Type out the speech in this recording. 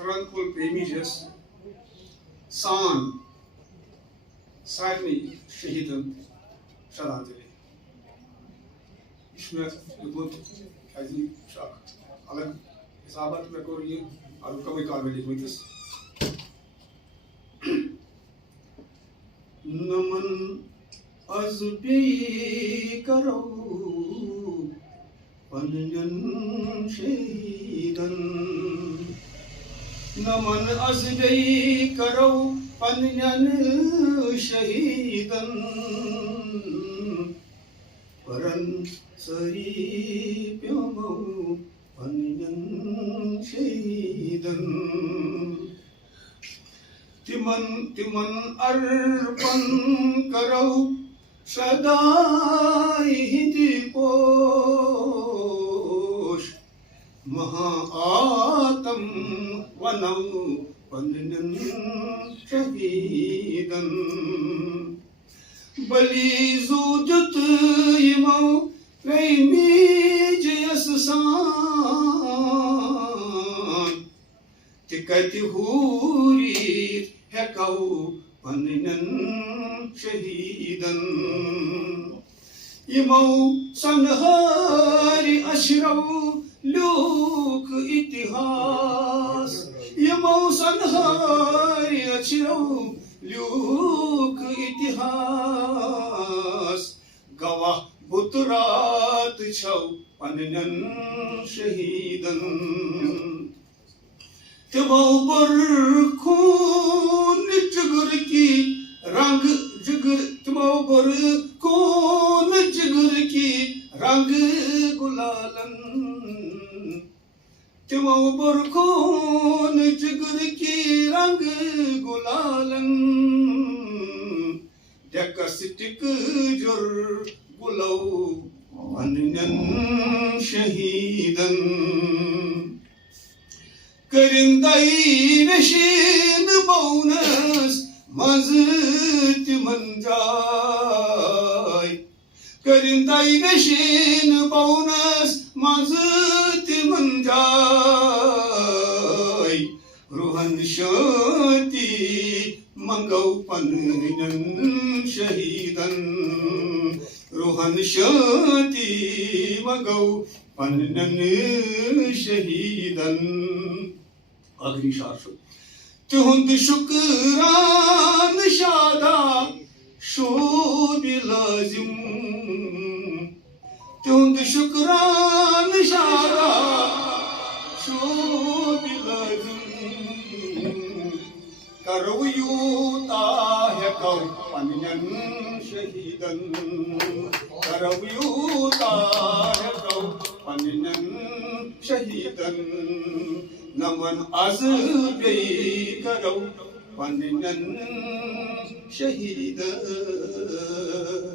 Ranpul Premijes San Saatni Shahidan Shadantili इसमें बहुत ऐसी अलग हिसाबात में को ये और कभी काल में लिखी थी नमन अज़बी करो पन्यन शहीदन नमन अज़बी करो पन्यन शहीदन परन सरी प्योमो पन्यन शहीदन तिमन तिमन अर्पण करो सदाई हिंदीपोश महाआतम वनौ पन्यन शहीदन बलि जुजत यमौ प्रेमी जयसान तिकति हूरी हेकौ पन्यन शहीदन यमौ सनहारि अशरौ लोक इतिहास यमौ सनहारि अशरौ लोक इतिहास गवाह बुतरात छौ पन्यन शहीदन तिमौ पर खून जिगर की रंग जिगर तिमौ पर खून जिगर की रंग गुलालन तिमौ पर खून जिगर की रंग गुलालन जकसिटिक जुर गुलौ पन्यन शहीदन करिंदाई नशीन बोनस मज़त मंजाय करिंदाई नशीन बोनस मज़त मंजाय रूहन शांति मंगौ पन्यन शहीदन रूहन शांति मंगौ पन्यन शहीदन आखिरी शार तुहंद शुक्रान शादा शोब लाजिम तुहंद शुक्रान शादा शोब लाजिम करो यूता है कौ पन्यन शहीदन करो यूता है कौ पन्यन शहीदन नमन अज़बी करो पन्यन शहीदन